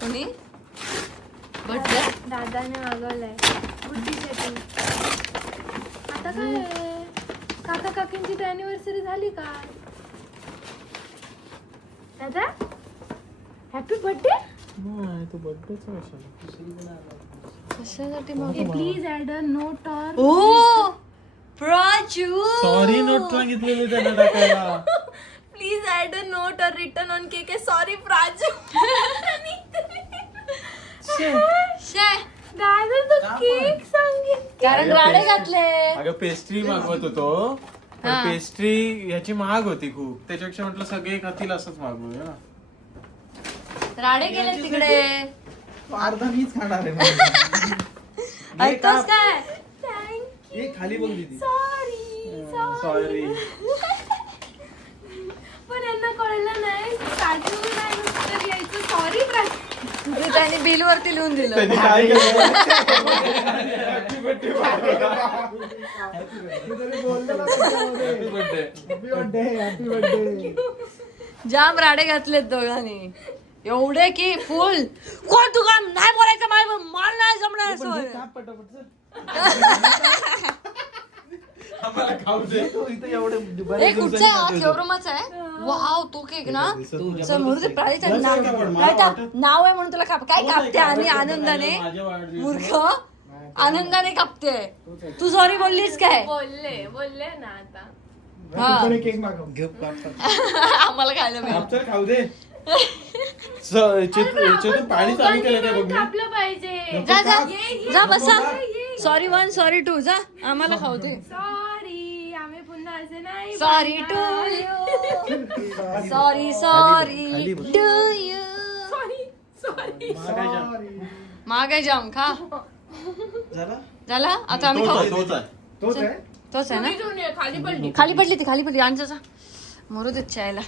कोणी बर्थडे दादाने मागवलाय बुद्धीसाठी. आता काय आहे? काका काकींची अॅनिव्हर्सरी झाली का दादा? Happy birthday. नाही तो बर्थडेचा कशासाठी please add a note or ओ प्राजू सॉरी नोट सांगितलेली त्यांना टाकायला. Please add a note or written on cake. Sorry Praju. दादा तू केक सांगितलं. कारण राडे घातले. अगं पेस्ट्री मागवत होतो पण पेस्ट्री याची महाग होती खूप, त्याच्यापेक्षा म्हटलं सगळे खातील असंच मागवूया ना. राडे गेले तिकडे. अर्धा मीच खाणार आहे. ऐकतोस काय? एक खाली बोल दीदी. सॉरी. पण यांना कळलं नाही प्राजू नाही उत्तर घ्यायचं. सॉरी प्राजू. ते त्यांनी बिल वरती लिहून दिलं. त्यांनी काय केलं? Happy birthday. जाम राडे घातलेत दोघांनी एवढे की फुल कोण तू काम नाही बोलायचं मला नाही जमणार असं. आम्हाला खाऊ दे. हे कुठचा आहे? केवरमाचा आहे. वाव तो केक ना. चल म्हणून ते प्राणीचं नाव आहे म्हणून तुला काप काय कापते आणि आनंदाने मूर्ख आनंदाने कापते. तू सॉरी बोललीस काय? बोलले ना आता. हा केक मागव. आम्हाला खायला मिळालं. खाऊ दे. चेतन पाणी चालू केलं काय बघ. कापलं पाहिजे. जा जा जा बसा. सॉरी 1 सॉरी 2 जा आम्हाला खाऊ दे. सॉरी आम्ही पुन्हा असे नाही. Sorry to you sorry sorry to you. Sorry महाग आहे जाम खा. झाला आता आम्ही खाऊ. तोच आहे. तोच आहे ना. खाली पडली. खाली पडली आणजा मरू देत चायला.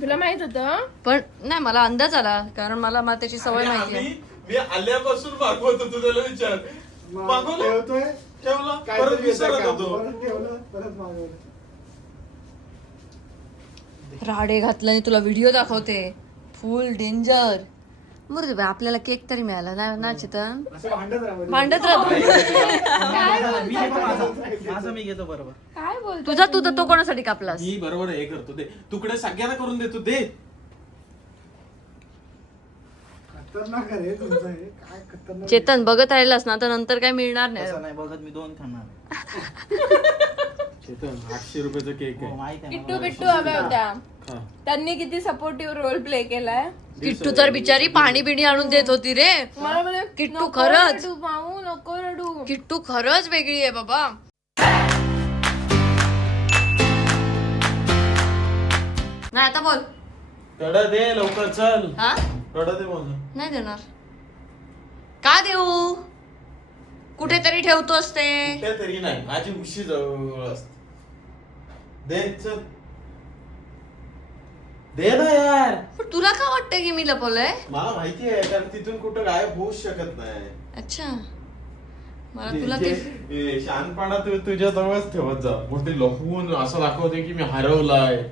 तुला माहित होतं पण नाही मला अंदाज आला कारण मला त्याची सवय माहिती आहे. मी आल्यापासून मागवत होतो त्याला विचार मागवलं ठेवतोय. ठेवला काय परत तरी विसरत येतं का? होतो. परत ठेवलं परत मागवलं. राडे घातलं आणि तुला व्हिडिओ दाखवते फुल डेंजर. मरू दे आपल्याला केक तरी मिळाला नाही ना चितन. असं भांडत राहा. भांडत राहतो. माझं मी घेतो बरोबर. काय बोल. तुझा तो कोणासाठी कापलास? मी बरोबर हे करतो दे तुकडे सगळ्यांना करून देतो दे. खतरनाक आहे रे तुमचं हे. काय खतरनाक. चेतन बघत राहिलास ना तर नंतर काय मिळणार असं नाही. नाही बघत मी 2 खाणार. चेतन 800 रुपयाचा केक हो, आहे. माहित आहे किट्टू मला. बिट्टू हव्या होत्या. खा. त्यांनी किती सपोर्टिव्ह रोल प्ले केलाय. किट्टू तर बिचारी पाणी बिणी आणून देत होती रे. मला बोलले, किट्टू नको खरंच. रडू माऊ नको रडू. किट्टू खरंच वेगळी आहे बाबा. नाही आता बोल. कडा दे लवकर चल. हा कडा दे मला. नाही देणार. का देऊ? कुठेतरी ठेवतोस ते. त्या तरी नाही माझी उशी जवळ असते. दे चल दे ना यार. पण तुला का वाटतं की मी लपवलंय? मला माहिती आहे कारण तिथून कुठं गायब होऊच शकत नाही. अच्छा मला तुला ते शहाणपणा तू तुझ्या जवळच ठेवत जा. मोठी लपवून असं दाखवते की मी हरवलाय.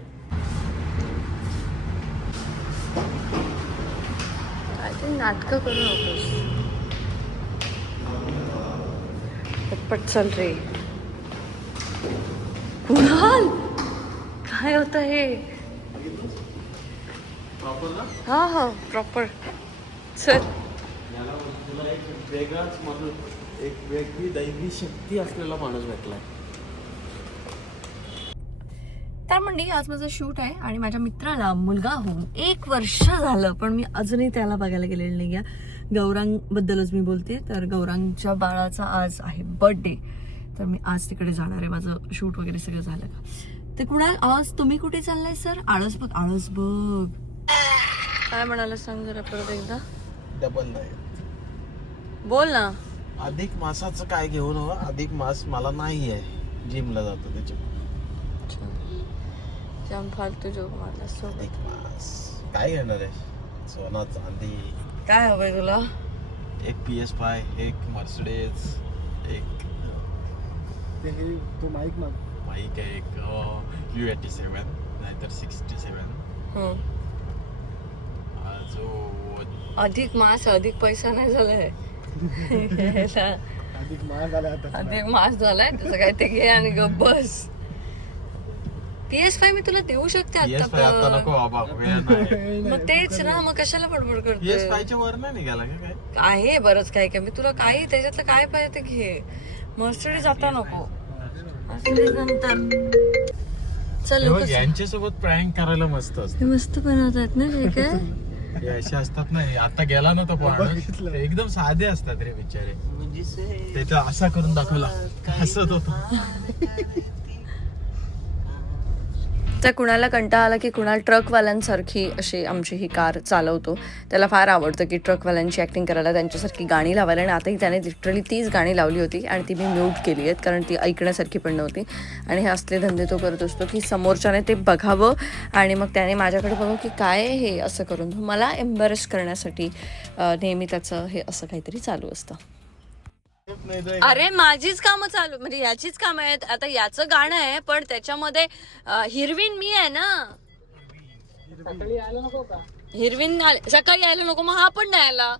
नाटक करू नकोस. पटपट चल रे. कुणाल काय होत हे? प्रॉपर ना हा हा प्रॉपर चल. याला तुला एक वेगळाच म्हणून एक वेगळी दैवी शक्ती असलेला माणूस भेटलाय. तर म्हणजे आज माझं शूट आहे आणि माझ्या मित्राला मुलगा होऊन 1 वर्ष झालं पण मी अजूनही त्याला बघायला गेलेलं नाही. गौरांग बद्दलच मी बोलते. तर गौरांगच्या बाळाचा आज आहे बर्थडे तर मी आज तिकडे जाणार आहे. माझं शूट वगैरे सगळं झालं का. ते कुणाल आज तुम्ही कुठे चाललाय सर? आळस बघ आळस बघ. काय म्हणाला सांग जरा परत एकदा. डबल नाही बोल ना. अधिक मासाचं काय घेऊन हो. अधिक मास मला नाही आहे. जिमला जातो त्याच्यामुळे. जाम फालतू जोक मारला सोबत. अधिक मास काय घेणार आहे? सोना चांदी काय हवंय तुला? एक PS5 एक मर्सिडीज एक ते हे तो माईक माग. बाईक आहे एक U87 नाहीतर 67 हम्म. जो अधिक मास अधिक पैसा नाही झालाय अधिक महाग आला आता अधिक मास झालाय त्याचं काय ते घे आणि गप्प बस. PS5 मी तुला देऊ शकते PS5 आता आता नको बाबा, वेळ नाही. मग तेच ना, मग कशाला बडबड करते. PS5 च्या वर नाही निघाला का काय? आहे बरंच काय काय, मी तुला काही त्याच्यातलं काय पाहिजे ते घे. मर्सिडीज आता नको, मर्सिडीज नंतर. चल हे बघ, लोक यांच्यासोबत प्रँक करायला मस्त असतं. हे मस्त बनवतात ना हे काय. हे असे असतात ना, हे आता गेला ना तो पण एकदम साधे असतात रे बिचारे. त्याचा असा करून दाखवला, हसत होता. तर कुणाला कंटाळा आला की कुणाला ट्रकवाल्यांसारखी अशी आमची ही कार चालवतो. त्याला फार आवडतं की ट्रकवाल्यांची ॲक्टिंग करायला, त्यांच्यासारखी गाणी लावायला. आणि आताही त्याने लिटरली तीच गाणी लावली होती आणि ती मी म्यूट केली आहेत कारण ती ऐकण्यासारखी पण नव्हती. आणि हे असले धंदे तो करत असतो की समोरच्याने ते बघावं आणि मग त्याने माझ्याकडे बघावं की काय हे असं करून मला एम्बॅरेस करण्यासाठी नेहमी त्याचं हे असं काहीतरी चालू असतं. अरे माझीच कामं चालू, म्हणजे याचीच कामं आहेत. आता याचं गाणं आहे पण त्याच्यामध्ये हिरवीन मी आहे ना. हिरवीन सकाळी यायला नको, मग हा पण नाही आला.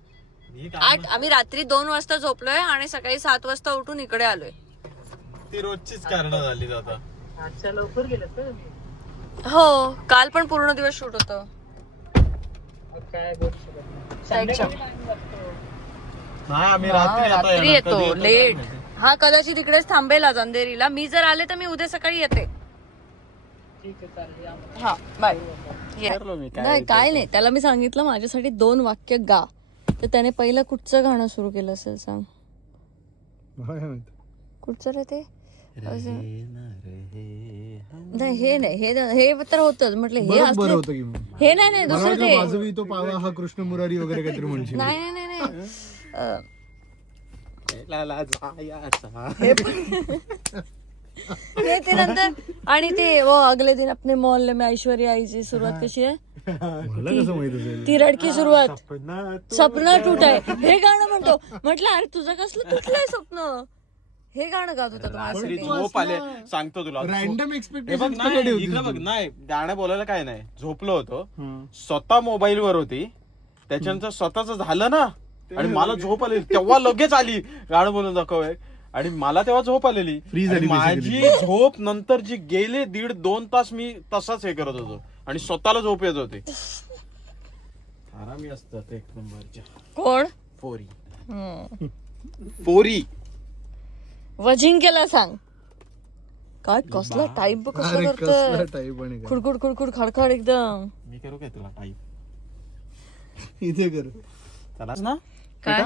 आम्ही रात्री 2 वाजता झोपलोय आणि सकाळी 7 वाजता उठून इकडे आलोय. ती रोजचीच कारण झाली आता. हो, काल पण पूर्ण दिवस शूट होतं. नाही, आम्ही रात्री रात्री येतो लेट. हा कदाचित इकडेच थांबेल आज अंधेरीला. मी जर आले तर मी उद्या सकाळी येते. हा बाय. नाही काय नाही, त्याला मी सांगितलं माझ्यासाठी 2 वाक्य गा, तर त्याने पहिलं कुठचं गाणं सुरू केलं असेल सांग. कुठचं रे ते? नाही हे नाही, हे तर होतच म्हटलं. हे बरं होतं की मग. हे नाही दुसरं ते. वाजवी तो पावा हा कृष्ण मुरारी वगैरे काहीतरी म्हणशील. नाही नाही नाही हे ते नंतर. आणि ते वो अगले दिन अपने मोहल्ले में ऐश्वर्या आईची सुरुवात कशी आहे? मला कसं माहित असेल. ती रडकी सुरुवात, सपना तुटाय हे गाणं म्हणतो. म्हटलं अरे तुझं कसलं तुटलंय स्वप्न, हे गाणं गात होता रात्री झोप आले, सांगतो तुला. रॅन्डम हे एक्सपेक्टेशन बघ, नाही, इकडे बघ, नाही गाणं बोलायला काय नाही. झोपलो होतो, स्वतः मोबाईल वर होती, त्याच्यानंतर स्वतःच झालं ना आणि मला झोप आली, तेव्हा लगेच आली गाणं बोलून दाखव. आणि मला तेव्हा झोप आलेली. झाली माझी झोप नंतर जी गेले 1.5-2 तास मी तसाच हे करत होतो आणि स्वतःला झोप येत होती. आरामी असतात एक नंबरच्या. कोण? पोरी वजिंक्यला सांग काय कसला टाईप कसं करतोय. टाईप आणि खुडखुड खुडखुड खडखड एकदम. मी करू काय तुला टाईप? इथे कर त्यालाच ना काय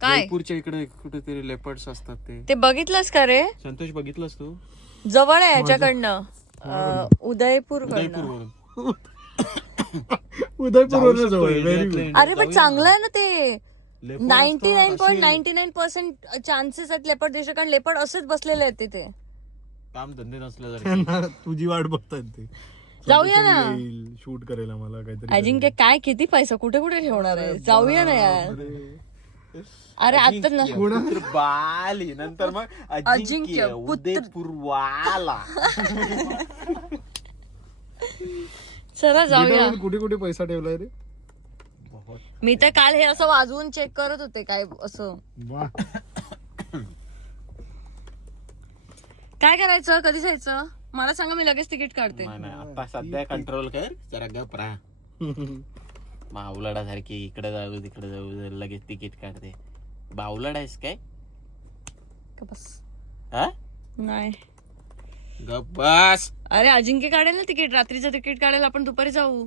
काय जयपूरच्या इकडे कुठेतरी लेपर्ड्स असतात ते बघितलंस का रे? संतोष बघितलंस तू? जवळ आहे याच्याकडनं उदयपूर उदयपूरवरून. उदयपूर जवळ. अरे पण चांगलं आहे ना ते. 99.99% चान्सेस आहेत लेपर्ड दिसू, कारण लेपर्ड असेच बसलेले आहेत तिथे. काम धंदे नसल्यासारखे. तुझी वाट बघतायत ते. जाऊया ना. शूट करायला मला काहीतरी. अजिंक्य काय किती पैसा कुठे कुठे ठेवणार आहे? जाऊया ना यार. अरे आता ना बाली नंतर मग अजिंक्य उदयपूरवाला. चला जाऊया. कुठे कुठे पैसा ठेवलाय रे? मी तर काल हे असं वाजवून चेक करत होते काय असं. काय करायचं, कधी जायचं मला सांगा, मी लगेच तिकीट काढते. नाही आता सध्या कंट्रोल कर जरा, गप राहा. मावलाडा सारखी इकडे जाऊ तिकडे जाऊ लगेच तिकीट काढते. बावलाड आहेस काय? बस हा नाही गप बस. अरे अजिंक्य काढेल ना तिकीट, रात्रीचं तिकीट काढेल, आपण दुपारी जाऊ.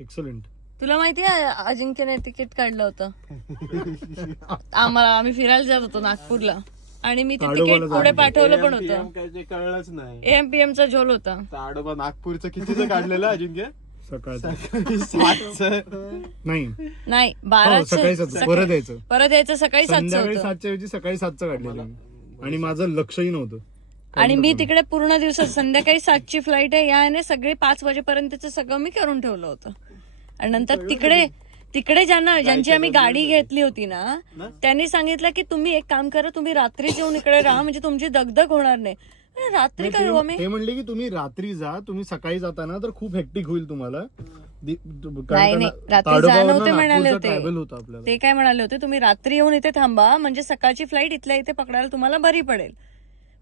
एक्सलेंट. तुला माहिती आहे अजिंक्यने तिकीट काढलं होतं आम्हाला. आम्ही फिरायला जात होतो नागपूरला आणि मी ते तिकीट पुढे पाठवलं पण होतं. कळलंच नाही. AMPM चा झोल होता. ताडोबा नागपूरचं कितीचं काढलेलं अजिंक्य? सकाळचं नाही नाही 12 सकाळी 7 परत यायचं. परत यायचं सकाळी 7 संध्याकाळी होतं. 7च्या ऐवजी सकाळी 7चं काढलेलं मी. आणि माझं लक्षही नव्हतं. आणि मी तिकडे पूर्ण दिवसात संध्याकाळी 7ची फ्लाईट आहे याने सगळे 5 वाजेपर्यंतच सगळं मी करून ठेवलं होतं. आणि नंतर तिकडे ज्यांची आम्ही गाडी घेतली होती ना त्यांनी सांगितलं की तुम्ही एक काम करा, तुम्ही रात्रीच येऊन इकडे राहा म्हणजे तुमची दगदग होणार नाही. रात्री काय आम्ही ते म्हणले की तुम्ही रात्री जा, तुम्ही सकाळी जाताना तर खूप हेक्टिक होईल तुम्हाला. नाही रात्री जा नव्हते म्हणाले होते. ट्रॅव्हल होतं आपल्याला. ते काय म्हणाले होते, तुम्ही रात्री येऊन इथे थांबा म्हणजे सकाळची फ्लाईट इथल्या इथे पकडायला तुम्हाला बरी पडेल.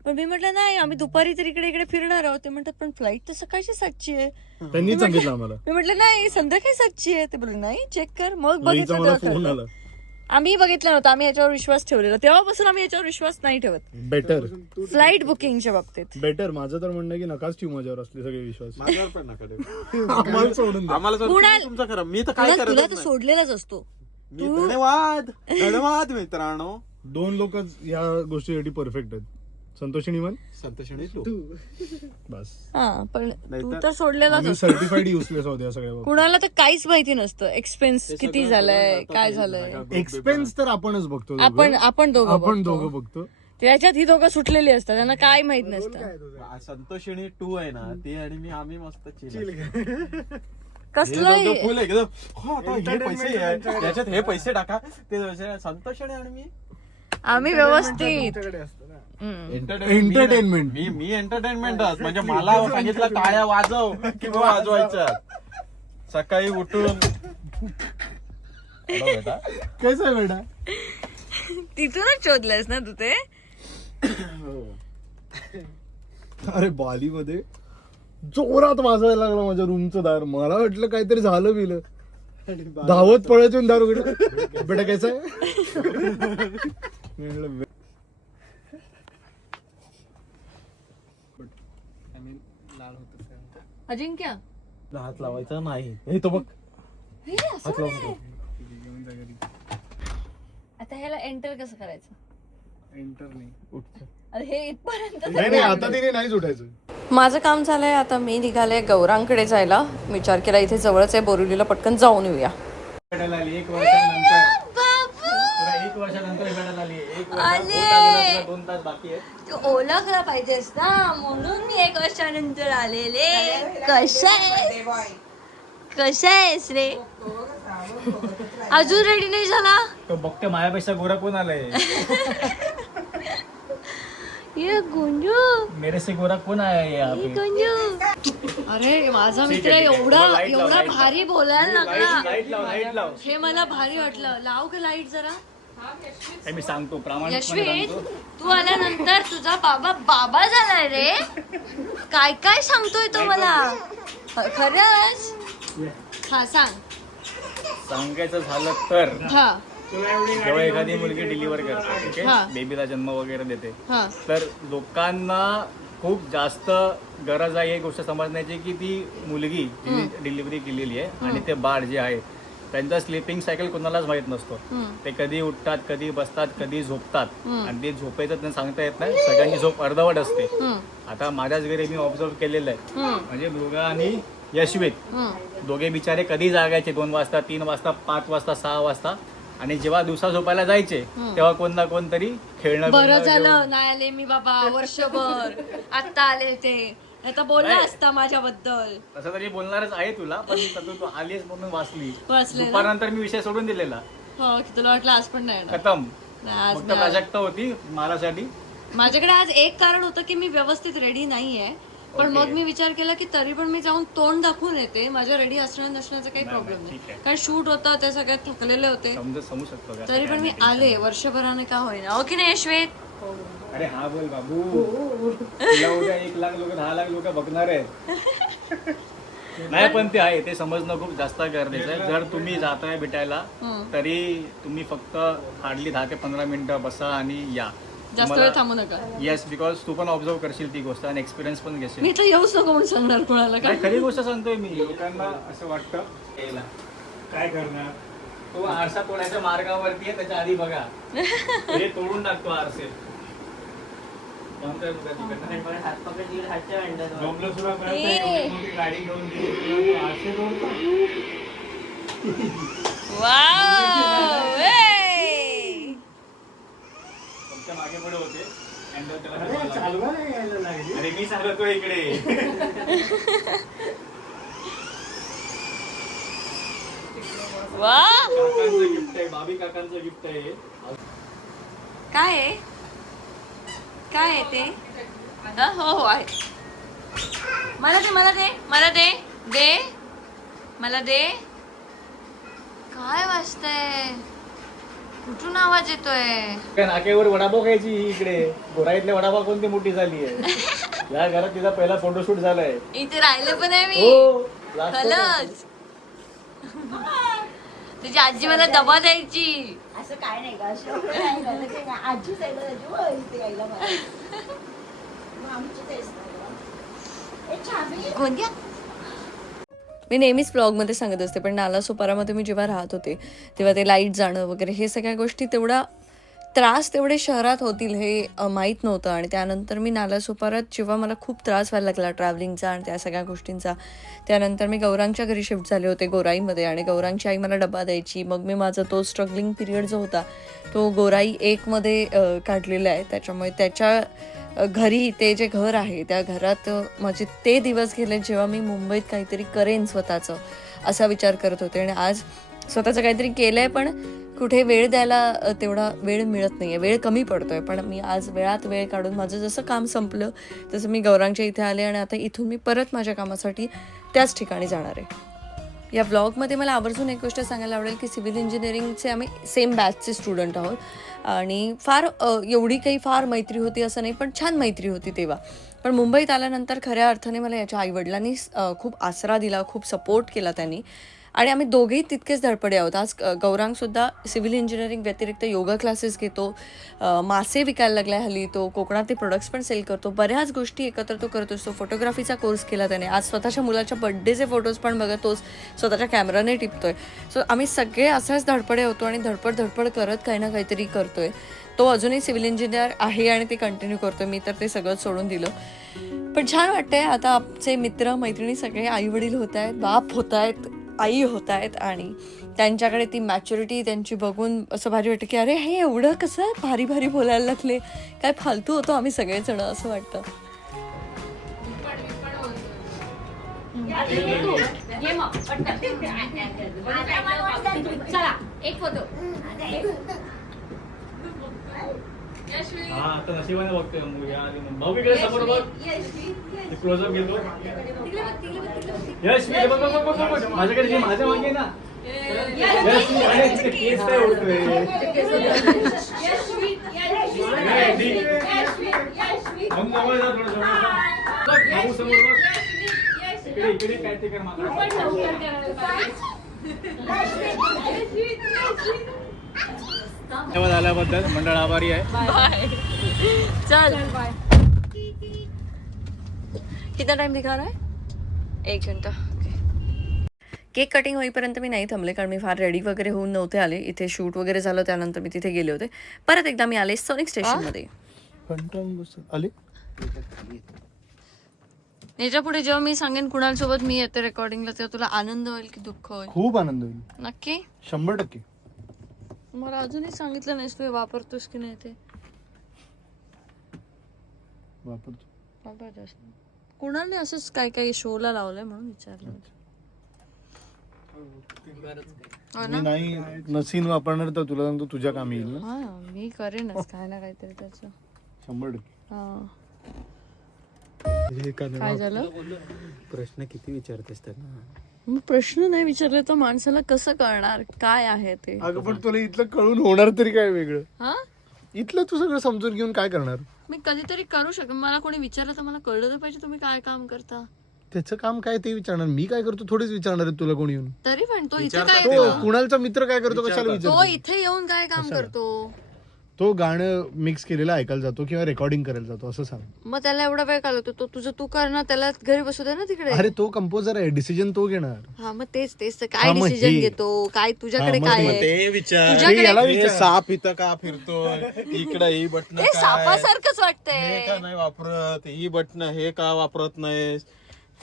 पण मी म्हटलं नाही, आम्ही दुपारी तर इकडे इकडे फिरणार आहोत. ते म्हणतात पण फ्लाईट तर सकाळची 7ची आहे. त्यांनी सांगितलं आम्हाला. मी म्हटलं नाही, संध्याकाळी 7ची आहे. ते बोलले नाही चेक कर. मग लईचा मला फोन बघितलं, आला. आम्ही बघितलं नव्हतं, आम्ही याच्यावर विश्वास ठेवलेला. तेव्हापासून आम्ही याच्यावर विश्वास नाही ठेवत बेटर फ्लाईट बुकिंगच्या बाबतीत. बेटर. माझं तर म्हणणं की नकाच ठेवू माझ्यावर असले सगळे विश्वास. माझ्यावर पण नका देऊ. आम्हाला सोडून द्या. आम्हाला सोडून कुणाल- तुमचं खरं, मी तर काय तुला करत तर सोडलेलाच असतो. मी. धन्यवाद मित्रांनो. 2 लोक या गोष्टीसाठी परफेक्ट आहेत, संतोष आणि मन. संतोष आणि तू. बस. हा पण तू नाहीतर- तर सोडलेलाच आम्ही असतो. सर्टिफाईड युजलेस आहोत या सगळ्या बाबतीत. कुणाला तर काहीच माहिती नसतं एक्सपेन्स हे किती सगळं झालंय, सगळं काय आता झालंय. ते एक्सपेन्स तर आपणच बघतो दोघं. आपण दोघं आपण बघतो. दोघं बघतो. त्याच्यात ही दोघं सुटलेली असतात, त्यांना काय माहित नसतं. संतोषिणी 2 आहे ना ती, आणि मी आम्ही मस्त चिल. कसलंही फुल एकदम हो, आता हे पैसे आहे, त्याच्यात हे पैसे टाका, ते संतोषिणी आणि मी आम्ही व्यवस्थित तुमच्याकडे असतं ना. Entertainment. मी एंटरटेनमेंट म्हणजे मला सांगितलं टाळ्या वाजव किंवा वाजवायच्या सकाळी उठून. हॅलो बेटा. कसं आहे बेटा? तिथूनच शोधलंयस ना तू ते. अरे बालीमध्ये जोरात वाजवायला लागला माझ्या रूमचं दार. मला वाटलं काहीतरी झालं बिलं. धावत पळत येऊन दार उघडलं. बेटा कैसा आहे? मी म्हणलं, अजिंक्य हात लावायचा नाही. हे तो बघ हे असं हात लावून आहे. आता ह्याला एंटर कसं करायचं? अरे हे इथपर्यंत नाही नाही, आता तिने नाहीच उठायचं. माझं काम झालंय. आता मी निघाले गौरांकडे जायला. विचार केला इथे जवळच आहे बोरिवलीला, पटकन जाऊन येऊया. तू ओळखला पाहिजेस ना, म्हणून मी 1 वर्षानंतर आलेले. कशा आहेस रे? अजून रेडी नाही झाला? तो बघते माझ्यापेक्षा गोरा कोण आलाय. ये गुंजू, मेरे से गोरा कोण आहे यहाँ ये पे? गुंजू. अरे माझा मित्र एवढा भारी बोलायला लागला. लाईट लाव. हे मला भारी वाटलं. लाव का लाईट जरा. हे मी सांगतो प्रामाणिकपणे यशवीन, सांगतो. तू आल्यानंतर तुझा बाबा झालाय रे. काय काय सांगतोय तो मला. खरंच? हा सांग. सांगायचं झालं तर हा जेव्हा एखादी मुलगी डिलिव्हर करते, ठीक हा. आहे, बेबीला जन्म वगैरे देते, हा तर लोकांना खूप जास्त गरज आहे ही गोष्ट समजण्याची की ती मुलगी जिने डिलिव्हरी केलेली आहे आणि ते बाळ जे आहे त्यांचा स्लीपिंग सायकल कोणालाच माहित नसतो. ते कधी उठतात, कधी बसतात, कधी झोपतात आणि ते झोपायचं त्यांना सांगता येत नाही. सगळ्यांची झोप अर्धवट असते. आता माझ्याच घरी मी ऑब्झर्व केलेलं आहे. म्हणजे मृगा आणि यशवेत दोघे बिचारे कधी जागायचे 2 वाजता, 3 वाजता, 5 वाजता, 6 वाजता. आणि जेव्हा दिवसा झोपायला जायचे तेव्हा कोण ना कोणतरी खेळणं बरं बिळणं झालं घेऊन- नाही आले मी बाबा वर्षभर. आता आले ते, आता बोलला असता माझ्याबद्दल. तसं तरी बोलणारच आहे तुला, पण तू आलीस म्हणून वाचली. वाचले ना? दुपारनंतर मी विषय सोडून दिलेला. हो की तुला वाटलं आज पण नाही येणार? खतम. नाही, आज फक्त नाही. प्राजक्ता होती मारासाठी. माझ्याकडे आज एक कारण होतं की मी व्यवस्थित रेडी नाहीये. पण मग मी विचार केला की तरी पण मी जाऊन तोंड दाखवून येते. माझ्या रेडी असणं नसण्याचा काही प्रॉब्लेम नाही. ठीक आहे. कारण शूट होता, ते सगळे थकलेले होते. समजू शकतो का? तरी पण मी आले वर्षभराने का होईना. हो की नाही यशवेत? अरे हा बोल बाबू. तुला उद्या 1 लाख लोक 10 लाख लोक बघणार आहेत. नाही पण ते आहे, ते समजणं खूप जास्त गरजेचं आहे. जर तुम्ही जाताय भेटायला तरी तुम्ही फक्त हार्डली 10 ते 15 मिनिटं बसा आणि या. जास्त वेळ थांबू नका. येस, बिकॉज तू पण ऑब्झर्व करशील ती गोष्ट आणि एक्सपिरियन्स पण घेशील. मी तर येऊच नको म्हणून सांगणार कोणाला का. नाही, खरी गोष्ट सांगतोय मी. लोकांना असं वाटतं यायला. काय करणार, तो आरसा तोडायच्या मार्गावरती आहे, त्याच्या आधी बघा हे तोडून टाकतो आरसे. झोपलं सुद्धा कळत नाही, एवढी मोठी गाडी घेऊन गेली, तुला आरसे तोडतो. वाव, ए! तुमच्या मागे पुढे होते हँडल त्याला अरे फिरवायला लागलं. चालवा नाही यायला लागली. अरे मी चालवतोय इकडे. वा, काकांचं गिफ्ट आहे, भाभी काकांचं गिफ्ट आहे. काय आहे? काय आहे ते? हा, हो आहे. मला दे मला दे मला दे दे मला दे. काय वाजतंय? कुठून आवाज येतोय? नाक्यावर वडापाव खायची ही इकडे गोराईतल्या वडापाव कोणती मोठी झाली आहे. या घरात तिचा पहिला फोटोशूट झालाय. इथे राहिलं पण आहे मी. हो last खलच. तुझी आजी मला डबा द्यायची. असं काय नाही का असं नाही झालं की नाही. आजीच आहे ना त्याची, हो, इथे यायला मला. मग आमची तेच नाही. ए, चाबी. कोणत्या? मी नेहमीच ब्लॉगमध्ये सांगत असते, पण नालासोपारामध्ये मी जेव्हा राहत होते तेव्हा ते लाईट जाणं वगैरे हे सगळ्या गोष्टी तेवढा त्रास तेवढे शहरात होतील हे माहीत नव्हतं. आणि त्यानंतर मी नालासोपारात जेव्हा मला खूप त्रास व्हायला लागला ट्रॅव्हलिंगचा आणि त्या सगळ्या गोष्टींचा, त्यानंतर मी गौरांगच्या घरी शिफ्ट झाले होते गोराईमध्ये. आणि गौरांगची आई मला डबा द्यायची. मग मी माझा तो स्ट्रगलिंग पिरियड जो होता तो गोराई 1मध्ये काढलेला आहे. त्याच्यामुळे त्याच्या घरी ते जे घर आहे त्या घरात माझे ते दिवस गेले जेव्हा मी मुंबईत काहीतरी करेन स्वतःचं असा विचार करत होते. आणि आज स्वतःचं काहीतरी केलं आहे, पण कुठे वेळ द्यायला तेवढा वेळ मिळत नाही आहे, वेळ कमी पडतो आहे. पण मी आज वेळात वेळ काढून माझं जसं काम संपलं तसं मी गौरांगच्या इथे आले आणि आता इथून मी परत माझ्या कामासाठी त्याच ठिकाणी जाणार आहे. या ब्लॉगमध्ये मला आवर्जून एक गोष्ट सांगायला आवडेल की सिव्हिल इंजिनिअरिंगचे आम्ही सेम बॅचचे स्टुडंट आहोत. आणि फार एवढी काही फार मैत्री होती असं नाही, पण छान मैत्री होती तेव्हा. पण मुंबईत आल्यानंतर खऱ्या अर्थाने मला याच्या आईवडिलांनी खूप आसरा दिला, खूप सपोर्ट केला त्यांनी. आणि आम्ही दोघेही तितकेच धडपडे आहोत. आज गौरांगसुद्धा सिव्हिल इंजिनिअरिंग व्यतिरिक्त योगा क्लासेस घेतो, मासे विकायला लागला हल्ली, तो कोकणातले प्रोडक्ट्स पण सेल करतो, बऱ्याच गोष्टी एकत्र तो करत असतो. फोटोग्राफीचा कोर्स केला त्याने. आज स्वतःच्या मुलाच्या बड्डेचे फोटोज पण बघतोच, स्वतःच्या कॅमेराने टिपतोय. सो आम्ही सगळे असाच धडपडे होतो आणि धडपड करत काही ना काहीतरी करतोय. तो अजूनही सिव्हिल इंजिनियर आहे आणि ते कंटिन्यू करतोय. मी तर ते सगळं सोडून दिलं. पण छान वाटतंय आता आमचे मित्र मैत्रिणी सगळे आई वडील होत आहेत, बाप होत आहेत, आई होत आहेत. आणि त्यांच्याकडे ती मॅच्युरिटी त्यांची बघून असं भारी वाटतं की अरे हे एवढं कसं भारी भारी बोलायला लागले, काय फालतू होतो आम्ही सगळेजण असं वाटतं. चला एक फोटो. हा आता नशिबाने बघतोय भाऊ इकडे समोर बघ. क्लोजअप घेतो. यश बघ बघ बघ बघ माझ्याकडे जे माझ्या मागे ना केस काय ओढतोय. जवळ जा थोडं जवळ जा. भाऊ समोर बघ. इकडे इकडे काय ते कर मागं. धन्यवाद आल्याबद्दल. मंडळ आभारी आहे. चल कितना टाइम दिखा रहा है? 1 घंटा. केक कटिंग होईपर्यंत मी नाही थांबले, कारण मी फार रेडी वगैरे होऊन नव्हते आले. इथे शूट वगैरे झालं, त्यानंतर मी तिथे गेले होते. परत एकदा मी आले सोनिक स्टेशनमध्ये. आले याच्या पुढे जेव्हा मी सांगेन कुणालसोबत मी येते रेकॉर्डिंगला, तेव्हा तुला आनंद होईल की दुःख होईल? खूप आनंद होईल, नक्की. 100%. मला अजूनही सांगितलं नाहीस तू वापरतोस की नाही ते. वापरतो. कुणालने असंच काय काय शोला लावलंय म्हणून विचारलं. हो मी ना? नाही नसीन वापरणार तर तुला सांगतो तुझ्या कामी येईल ना. हा मी करेनच काय ना काहीतरी त्याचं. 100%. हा. काय झालं? प्रश्न किती विचारतेस त्यांना? मग प्रश्न नाही विचारले तर माणसाला कसं कळणार काय आहे ते? अगं पण तुला इथलं कळून होणार तरी काय वेगळं? हा इथलं तू सगळं समजून घेऊन काय करणार? मी कधीतरी करू शकतो. मला कोणी विचारलं तर मला कळलं तर पाहिजे तुम्ही काय काम करता. त्याचं काम काय ते विचारणार, मी काय करतो थोडीच विचारणार आहे तुला कोणी येऊन. तरी पण तो इथे काय तो कुणालचा मित्र काय करतो कशाला तो विचारतो? इथे येऊन काय काम करतो? तो गाणं मिक्स केलेलं ऐकायला जातो किंवा रेकॉर्डिंग करायला जातो असं सांग. मग त्याला एवढा वेळ का लागतो? तो तुझं तू कर ना, त्याला घरी बसू दे ना तिकडे. अरे तो कंपोजर आहे, डिसिजन तो घेणार. हा मग तेच तर हा, काय मग डिसिजन हे. घेतो, काय तुझ्याकडे हा, मग काय ते- आहे? ते विचार. तुझ्याकडे- याला हे विचार. साप इथं का फिरतो, इकडे ही बटन हे सापासारखंच हे वाटतंय. का नाही वापरत, ही बटन हे का वापरत नाहीस,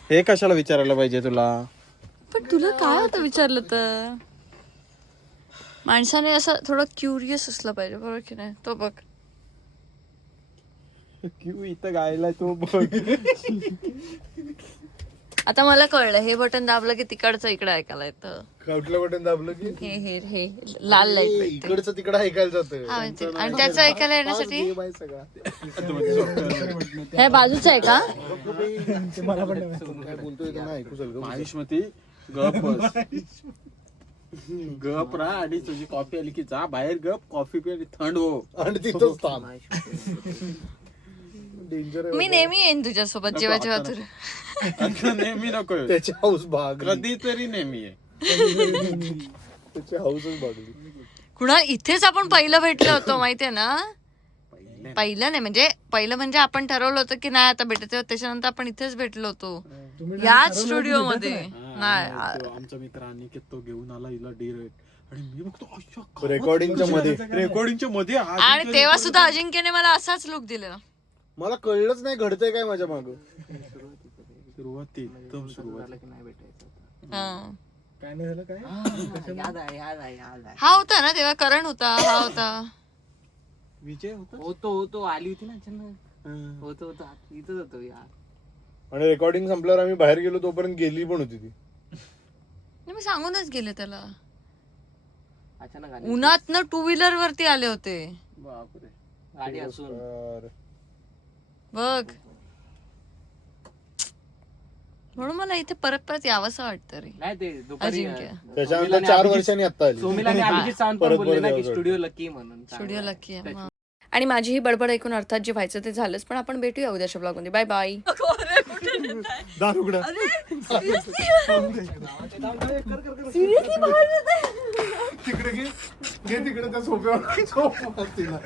हे कशाला विचारायला पाहिजे तुला? पण तुला काय होतं विचारलं तर? माणसाने असं थोडं क्युरियस असलं पाहिजे, बरोबर की नाही? तो बघ क्यू इथं गायला तो बघ. आता मला कळलं, हे बटन दाबलं की तिकडचं इकडे ऐकायला येतं. कुठलं बटन दाबलं की हे लाल लाईट इकडचं तिकडं ऐकायला जातं. आणि त्याचं ऐकायला येण्यासाठी हे बाई सगळा. हे बाजूचं आहे का? काय बोलतोय ते नाही ऐकू शकत. आयुष्मती गप बस. गप राहा आणि तुझी कॉफी आली की जा बाहेर गप, कॉफी पी आणि थंड हो. आणि तिथंच थांब. डेंजर आहे. मी नेहमी येईन तुझ्यासोबत जेव्हा जेव्हा आता तू आता नेहमी नको येऊ. त्याची हाऊस भाग. कधीतरी नेहमी आहे. त्याची हाऊसच भागली. कुणाल इथेच आपण पहिलं भेटलो होतो माहितीये ना? पहिलं नाही म्हणजे पहिलं म्हणजे आपण ठरवलं होतं की नाही आता भेटायचं, त्याच्यानंतर आपण इथेच भेटलो होतो याच स्टुडिओ मध्ये. नाही आमचा मित्र अनिकेत तो घेऊन आला हिला डिरेक्ट आणि मी बघतो रेकॉर्डिंगच्या मध्ये. रेकॉर्डिंगच्या मध्ये आणि तेव्हा सुद्धा अजिंक्यने मला असाच लुक दिला. मला कळलंच नाही घडतंय काय माझ्या माग. सुरुवात एकदम सुरुवात. काय नाही झालं काय हा होता ना तेव्हा, करण होता, हा होता. विजय होता. होतो आली होती ना अचानक. होतो इथंच होतो यार. आणि रेकॉर्डिंग संपल्यावर आम्ही बाहेर गेलो तोपर्यंत गेली पण होती ती. मी सांगूनच गेले त्याला. अचानक आली उन्हात 2 व्हीलर वरती आले होते बापरे. गाडी असून. अरे, बघ. म्हणून मला इथे परत परत यावंसं वाटतं रे. नाही ते दुपारी अजिंक्य. त्याच्यानंतर 4 वर्षांनी आता आली. सोमीला आणि अभिजित सावंत पण परत बोलले ना परत की यावं स्टुडिओ लकी म्हणून. स्टुडिओ लकी आहे. आणि माझी ही बडबड ऐकून अर्थात जे व्हायचं ते झालंच, पण आपण भेटूया उद्याच्या ब्लॉग मध्ये. Bye bye. दार उघडा. तिकडे घे तिकडे त्या सोफ्यावर झोप तिला.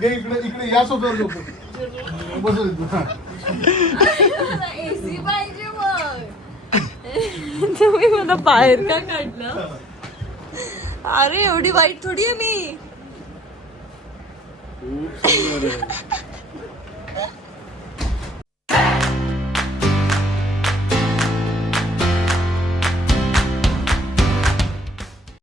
घे इकडे या सोफ्यावर झोप. एसी पाहिजे मग. तुम्ही मला बाहेर का काढलं? अरे एवढी वाईट थोडी आहे मी. खूप सुंदर आहे.